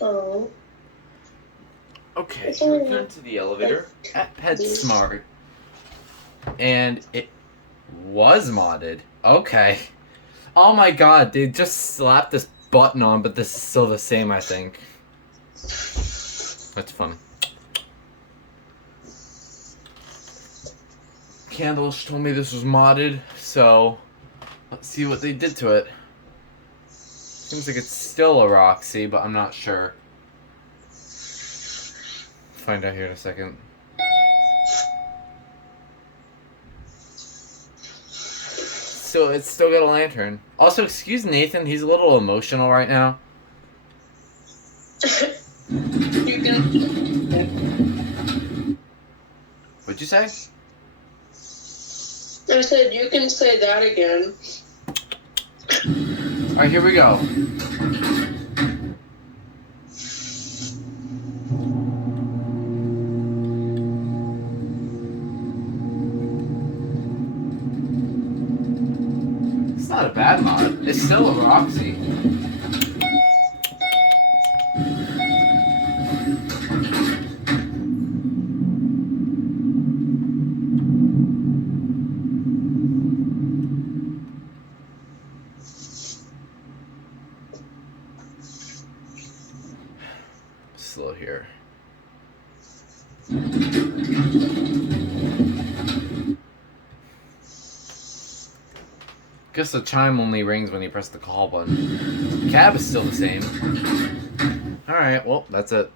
Oh. Okay, we went into the elevator at PetSmart, and it was modded. Okay. Oh my god, they just slapped this button on, but this is still the same, I think. That's fun. Candles told me this was modded, so let's see what they did to it. Seems like it's still a Roxy, but I'm not sure. Find out here in a second. So it's still got a lantern. Also, excuse Nathan, he's a little emotional right now. You can. What'd you say? I said you can say that again. Alright, here we go. It's not a bad mod. It's still a Roxy. Slow here. Guess the chime only rings when you press the call button. Cab is still the same. Alright, well, that's it.